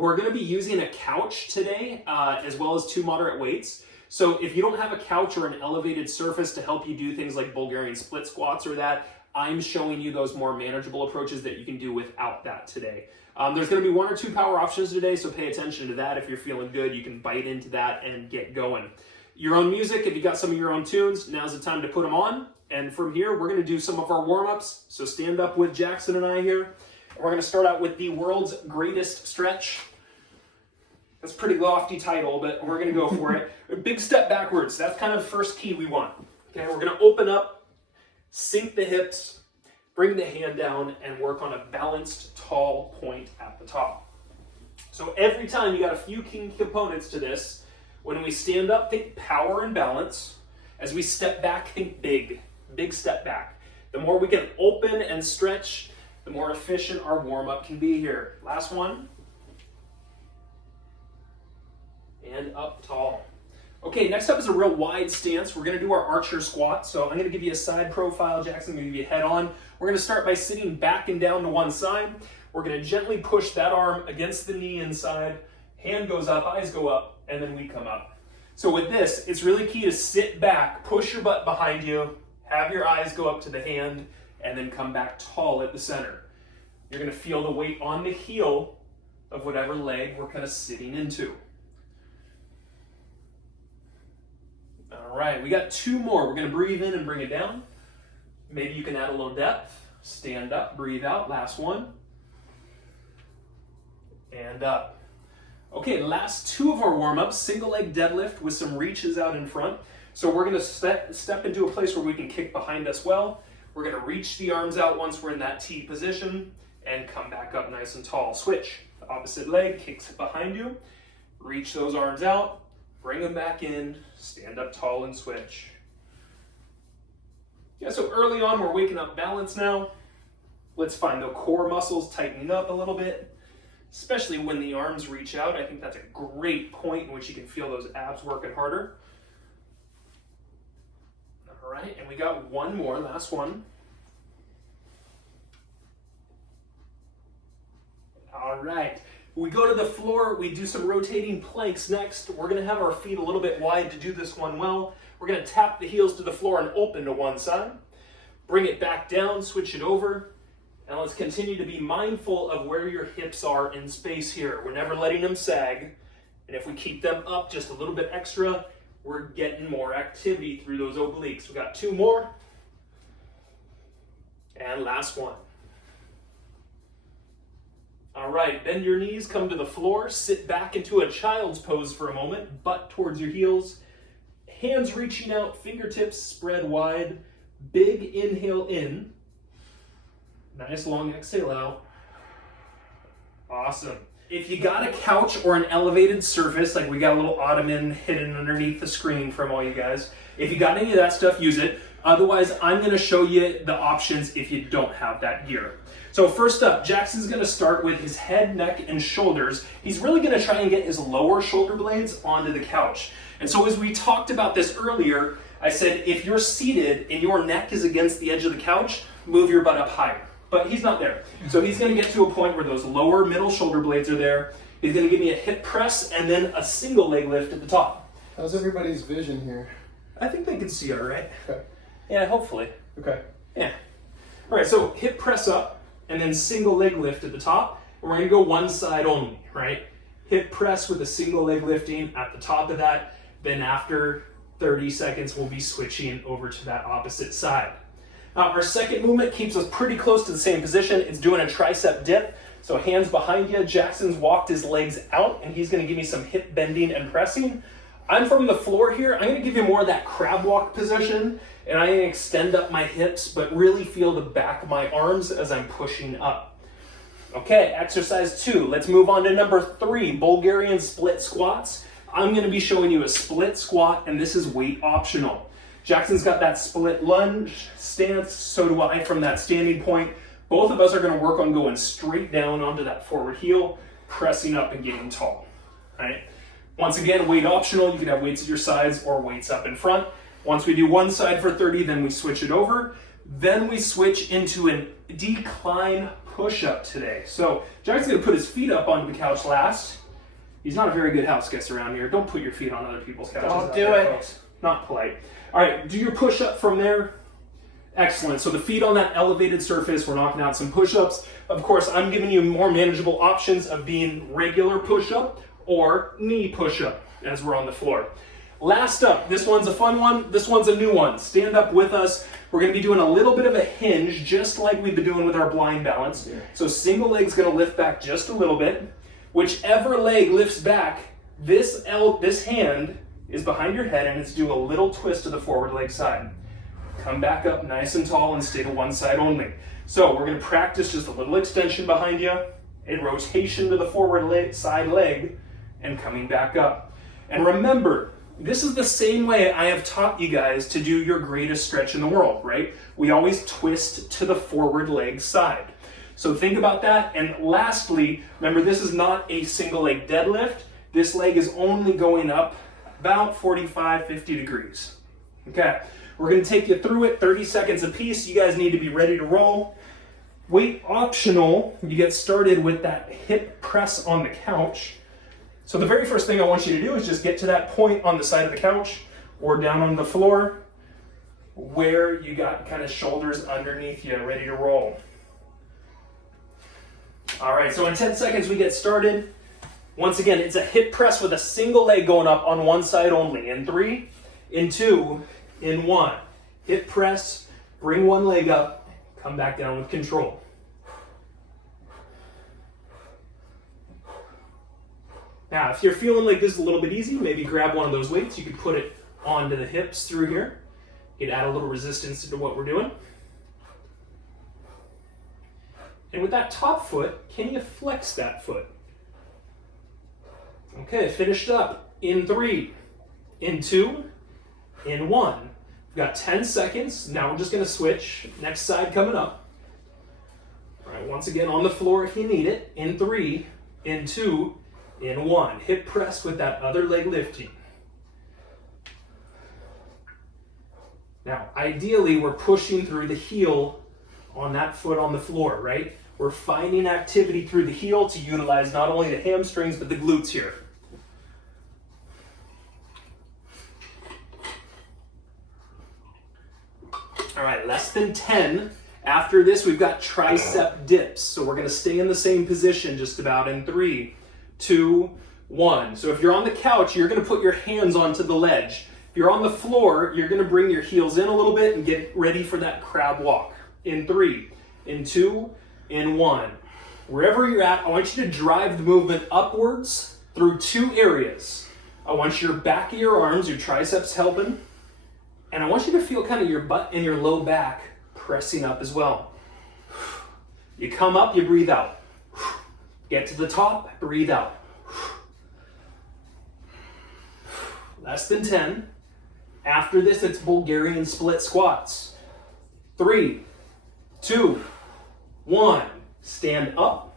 We're gonna be using a couch today, as well as 2 moderate weights. So if you don't have a couch or an elevated surface to help you do things like Bulgarian split squats or that, I'm showing you those more manageable approaches that you can do without that today. There's gonna be 1 or 2 power options today, so pay attention to that. If you're feeling good, you can bite into that and get going. Your own music, if you got some of your own tunes, now's the time to put them on. And from here, we're gonna do some of our warm-ups. So stand up with Jackson and I here. We're gonna start out with the world's greatest stretch. That's a pretty lofty title, but we're gonna go for it. A big step backwards, that's kind of the first key we want. Okay, we're gonna open up, sink the hips, bring the hand down, and work on a balanced, tall point at the top. So every time, you got a few key components to this. When we stand up, think power and balance. As we step back, think big step back. The more we can open and stretch, the more efficient our warm-up can be here. Last one. And up tall. Okay, next up is a real wide stance. We're gonna do our archer squat. So I'm gonna give you a side profile. Jackson's gonna give you a head on. We're gonna start by sitting back and down to one side. We're gonna gently push that arm against the knee inside. Hand goes up, eyes go up, and then we come up. So with this, it's really key to sit back, push your butt behind you, have your eyes go up to the hand, and then come back tall at the center. You're gonna feel the weight on the heel of whatever leg we're kind of sitting into. All right, we got 2 more. We're gonna breathe in and bring it down. Maybe you can add a little depth. Stand up, breathe out, last one. And up. Okay, last 2 of our warm-ups, single leg deadlift with some reaches out in front. So we're gonna step into a place where we can kick behind us well. We're gonna reach the arms out once we're in that T position and come back up nice and tall. Switch, the opposite leg kicks behind you. Reach those arms out, bring them back in, stand up tall and switch. Yeah, so early on, we're waking up balance now. Let's find the core muscles tightening up a little bit, especially when the arms reach out. I think that's a great point in which you can feel those abs working harder. All right, and we got 1 more, last one. All right, we go to the floor, we do some rotating planks next. We're gonna have our feet a little bit wide to do this one well. We're gonna tap the heels to the floor and open to one side. Bring it back down, switch it over. And let's continue to be mindful of where your hips are in space here. We're never letting them sag. And if we keep them up just a little bit extra, we're getting more activity through those obliques. We got 2 more. And last one. All right, bend your knees, come to the floor, sit back into a child's pose for a moment, butt towards your heels, hands reaching out, fingertips spread wide, big inhale in, nice long exhale out. Awesome. If you got a couch or an elevated surface, like we got a little ottoman hidden underneath the screen from all you guys, if you got any of that stuff, use it. Otherwise, I'm gonna show you the options if you don't have that gear. So first up, Jackson's gonna start with his head, neck, and shoulders. He's really gonna try and get his lower shoulder blades onto the couch. And so as we talked about this earlier, I said, if you're seated and your neck is against the edge of the couch, move your butt up higher. But he's not there. So he's gonna get to a point where those lower middle shoulder blades are there. He's gonna give me a hip press and then a single leg lift at the top. How's everybody's vision here? I think they can see all right. Okay. Yeah, hopefully. Okay. Yeah. All right, so hip press up and then single leg lift at the top. And we're gonna go one side only, right? Hip press with a single leg lifting at the top of that. Then after 30 seconds, we'll be switching over to that opposite side. Our second movement keeps us pretty close to the same position. It's doing a tricep dip. So hands behind you. Jackson's walked his legs out and he's gonna give me some hip bending and pressing. I'm from the floor here. I'm gonna give you more of that crab walk position and I'm gonna extend up my hips, but really feel the back of my arms as I'm pushing up. Okay, exercise 2. Let's move on to number 3, Bulgarian split squats. I'm gonna be showing you a split squat and this is weight optional. Jackson's got that split lunge stance, so do I from that standing point. Both of us are gonna work on going straight down onto that forward heel, pressing up and getting tall, right? Once again, weight optional. You can have weights at your sides or weights up in front. Once we do one side for 30, then we switch it over. Then we switch into a decline push-up today. So Jack's gonna put his feet up onto the couch last. He's not a very good house guest around here. Don't put your feet on other people's couches. Don't do it. Folks. Not polite. All right, do your push-up from there. Excellent. So the feet on that elevated surface, we're knocking out some push-ups. Of course, I'm giving you more manageable options of being regular push-up or knee push-up as we're on the floor. Last up, this one's a fun one. This one's a new one. Stand up with us. We're going to be doing a little bit of a hinge, just like we've been doing with our blind balance. So single leg's going to lift back just a little bit. Whichever leg lifts back, this hand is behind your head, and it's do a little twist to the forward leg side. Come back up nice and tall and stay to one side only. So we're going to practice just a little extension behind you, a rotation to the forward side leg, and coming back up. And remember, this is the same way I have taught you guys to do your greatest stretch in the world, right? We always twist to the forward leg side. So think about that. And lastly, remember, this is not a single leg deadlift. This leg is only going up about 45, 50 degrees. Okay, we're gonna take you through it, 30 seconds a piece. You guys need to be ready to roll. Weight optional, you get started with that hip press on the couch. So the very first thing I want you to do is just get to that point on the side of the couch or down on the floor where you got kind of shoulders underneath you, ready to roll. All right, so in 10 seconds we get started. Once again, it's a hip press with a single leg going up on one side only. In 3, in 2, in 1. Hip press, bring one leg up, come back down with control. Now, if you're feeling like this is a little bit easy, maybe grab one of those weights. You could put it onto the hips through here. You'd add a little resistance to what we're doing. And with that top foot, can you flex that foot? Okay, finished up. In 3, in 2, in 1. We've got 10 seconds. Now we're just going to switch. Next side coming up. All right, once again on the floor if you need it. In 3, in 2, in 1. Hip press with that other leg lifting. Now, ideally, we're pushing through the heel on that foot on the floor, right? We're finding activity through the heel to utilize not only the hamstrings, but the glutes here. All right, less than 10. After this, we've got tricep dips. So we're gonna stay in the same position just about in 3, 2, 1. So if you're on the couch, you're gonna put your hands onto the ledge. If you're on the floor, you're gonna bring your heels in a little bit and get ready for that crab walk. In 3, in 2, in 1. Wherever you're at, I want you to drive the movement upwards through 2 areas. I want your back of your arms, your triceps helping, and I want you to feel kind of your butt and your low back pressing up as well. You come up, you breathe out. Get to the top, breathe out. Less than 10. After this, it's Bulgarian split squats. 3, 2, 1. Stand up.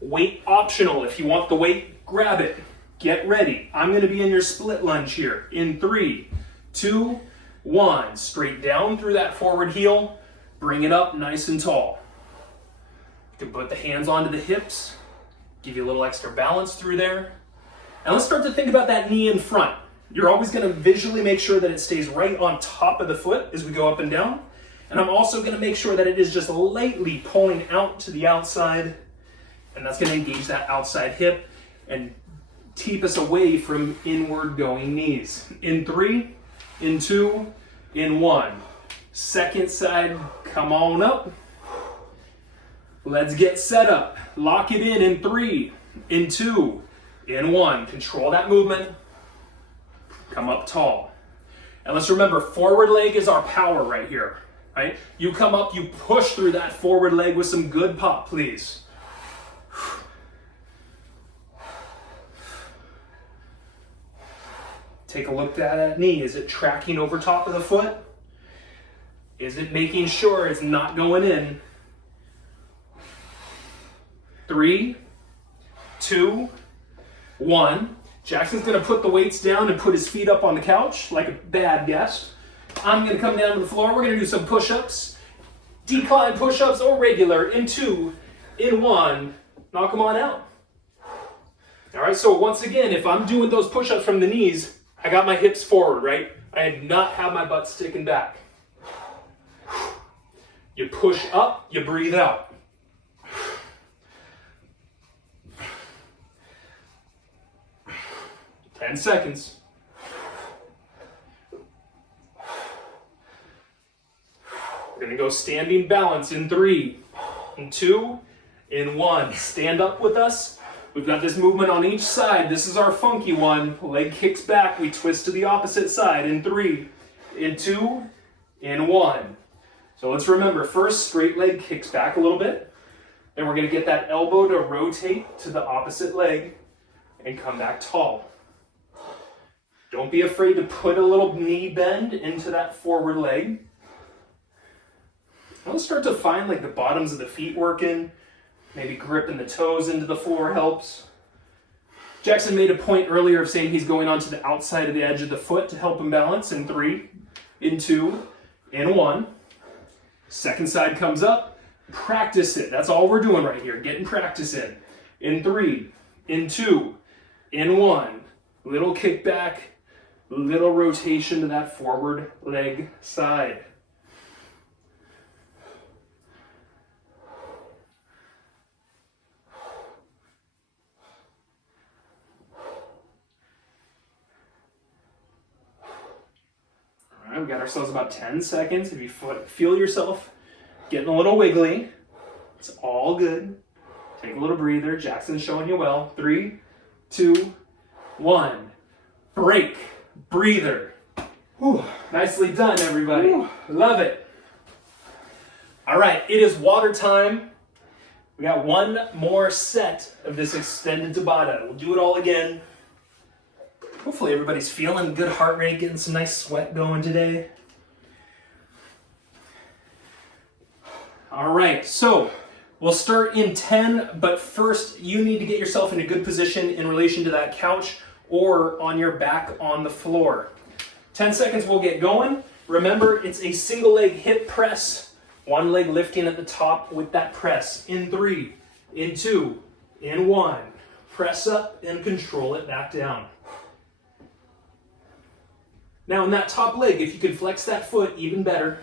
Weight optional. If you want the weight, grab it. Get ready. I'm going to be in your split lunge here. In 3, 2, 1. Straight down through that forward heel. Bring it up nice and tall. You can put the hands onto the hips. Give you a little extra balance through there. And let's start to think about that knee in front. You're always going to visually make sure that it stays right on top of the foot as we go up and down. And I'm also going to make sure that it is just lightly pulling out to the outside. And that's going to engage that outside hip and keep us away from inward going knees. In 3, in 2, in 1. Second side, come on up. Let's get set up. Lock it in 3, in 2, in 1. Control that movement. Come up tall. And let's remember, forward leg is our power right here, right? You come up, you push through that forward leg with some good pop, please. Take a look at that knee. Is it tracking over top of the foot? Is it making sure it's not going in? 3, 2, 1. Jackson's going to put the weights down and put his feet up on the couch like a bad guest. I'm going to come down to the floor. We're going to do some push-ups. Decline push-ups or regular in 2, in 1, knock them on out. All right, so once again, if I'm doing those push-ups from the knees, I got my hips forward, right? I did not have my butt sticking back. You push up, you breathe out. 10 seconds. We're gonna go standing balance in 3, in 2, in 1. Stand up with us. We've got this movement on each side. This is our funky one. Leg kicks back. We twist to the opposite side in 3, in 2, in 1. So let's remember, first straight leg kicks back a little bit. Then we're gonna get that elbow to rotate to the opposite leg and come back tall. Don't be afraid to put a little knee bend into that forward leg. Let's start to find like the bottoms of the feet working. Maybe gripping the toes into the floor helps. Jackson made a point earlier of saying he's going onto the outside of the edge of the foot to help him balance in 3, in 2, in 1. Second side comes up, practice it. That's all we're doing right here, getting practice in 3, in 2, in 1. Little kickback, little rotation to that forward leg side. We've got ourselves about 10 seconds. If you feel yourself getting a little wiggly, it's all good. Take a little breather. Jackson's showing you well. 3, 2, 1. Break. Breather. Whew. Nicely done, everybody. Whew. Love it. All right, it is water time. We got one more set of this extended Tabata. We'll do it all again. Hopefully everybody's feeling good heart rate, getting some nice sweat going today. All right, so we'll start in 10, but first you need to get yourself in a good position in relation to that couch or on your back on the floor. 10 seconds, we'll get going. Remember, it's a single leg hip press, one leg lifting at the top with that press. In 3, in 2, in 1. Press up and control it back down. Now in that top leg, if you can flex that foot, even better.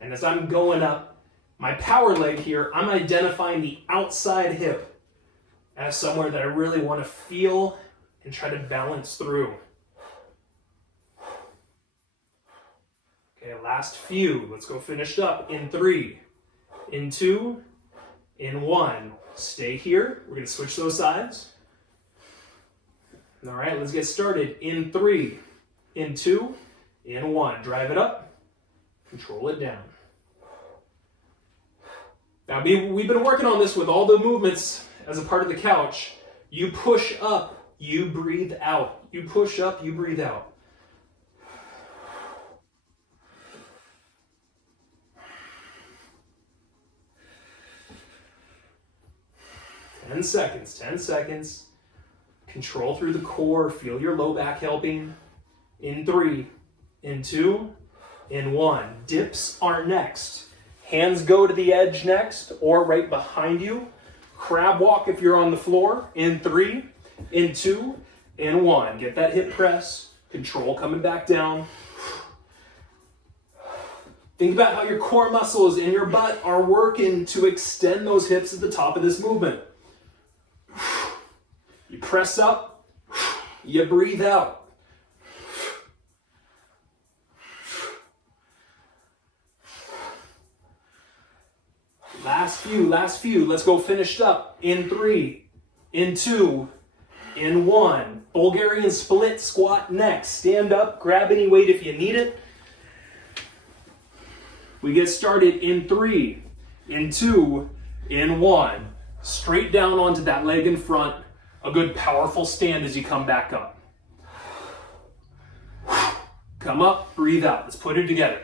And as I'm going up, my power leg here, I'm identifying the outside hip as somewhere that I really want to feel and try to balance through. Okay, last few. Let's go finish up in 3, in 2, in 1. Stay here. We're going to switch those sides. All right, let's get started. In 3, in 2, in 1. Drive it up, control it down. Now, we've been working on this with all the movements as a part of the couch. You push up, you breathe out. You push up, you breathe out. Ten seconds. Control through the core, feel your low back helping. In 3, in 2, in 1. Dips are next. Hands go to the edge next or right behind you. Crab walk if you're on the floor. In 3, in 2, in 1. Get that hip press. Control coming back down. Think about how your core muscles in your butt are working to extend those hips at the top of this movement. You press up, you breathe out. Last few. Let's go finished up. In 3, in 2, in 1. Bulgarian split squat next. Stand up, grab any weight if you need it. We get started in 3, in 2, in 1. Straight down onto that leg in front. A good powerful stand as you come back up. Come up, breathe out. Let's put it together.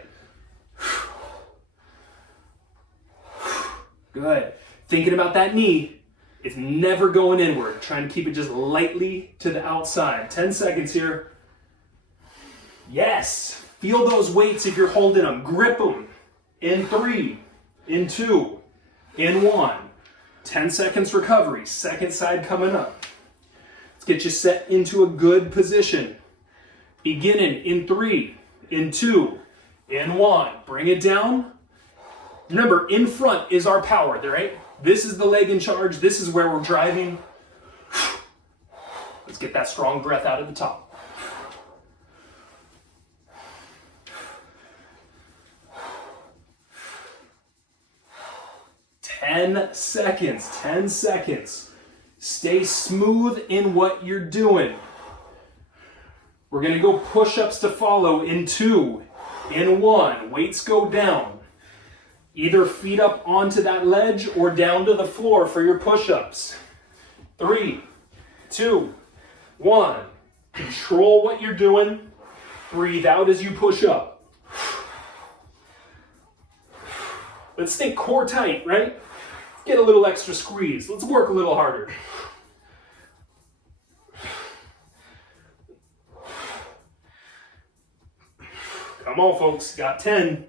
Good. Thinking about that knee, it's never going inward. Trying to keep it just lightly to the outside. 10 seconds here. Yes. Feel those weights if you're holding them. Grip them. In 3, in 2, in 1. 10 seconds recovery, second side coming up. Let's get you set into a good position. Beginning in 3, in 2, in 1. Bring it down. Remember, in front is our power, right? This is the leg in charge. This is where we're driving. Let's get that strong breath out at the top. 10 seconds, 10 seconds. Stay smooth in what you're doing. We're gonna go push-ups to follow in 2, in 1. Weights go down. Either feet up onto that ledge or down to the floor for your push-ups. 3, 2, 1. Control what you're doing. Breathe out as you push up. Let's stay core tight, right? Let's get a little extra squeeze. Let's work a little harder. Come on, folks. Got 10.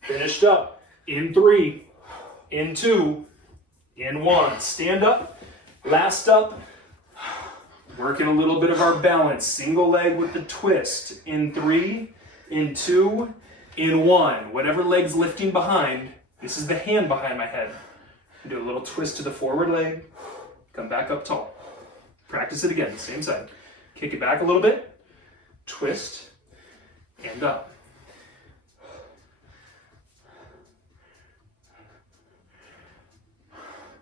Finished up in 3, in 2, in 1. Stand up. Last up. Working a little bit of our balance. Single leg with the twist. In 3, in 2, in 1. Whatever leg's lifting behind, this is the hand behind my head. Do a little twist to the forward leg. Come back up tall. Practice it again, same side. Kick it back a little bit. Twist and up.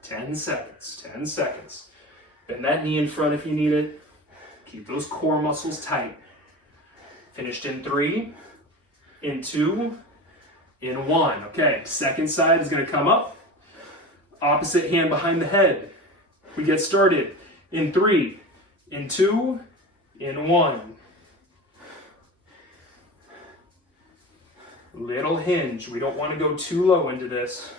Ten seconds, 10 seconds. Bend that knee in front if you need it. Keep those core muscles tight. Finished in 3, in 2, in 1. Okay, second side is gonna come up. Opposite hand behind the head. We get started in 3, in 2, in 1. Little hinge. We don't want to go too low into this.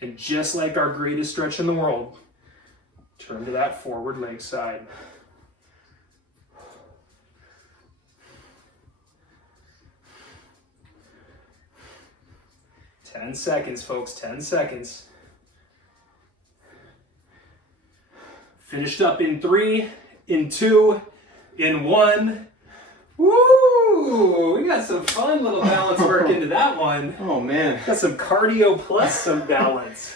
And just like our greatest stretch in the world, turn to that forward leg side. Ten seconds, folks, 10 seconds. Finished up in 3, in 2, in 1. Woo! We got some fun little balance work into that one. Oh man. Got some cardio plus some balance.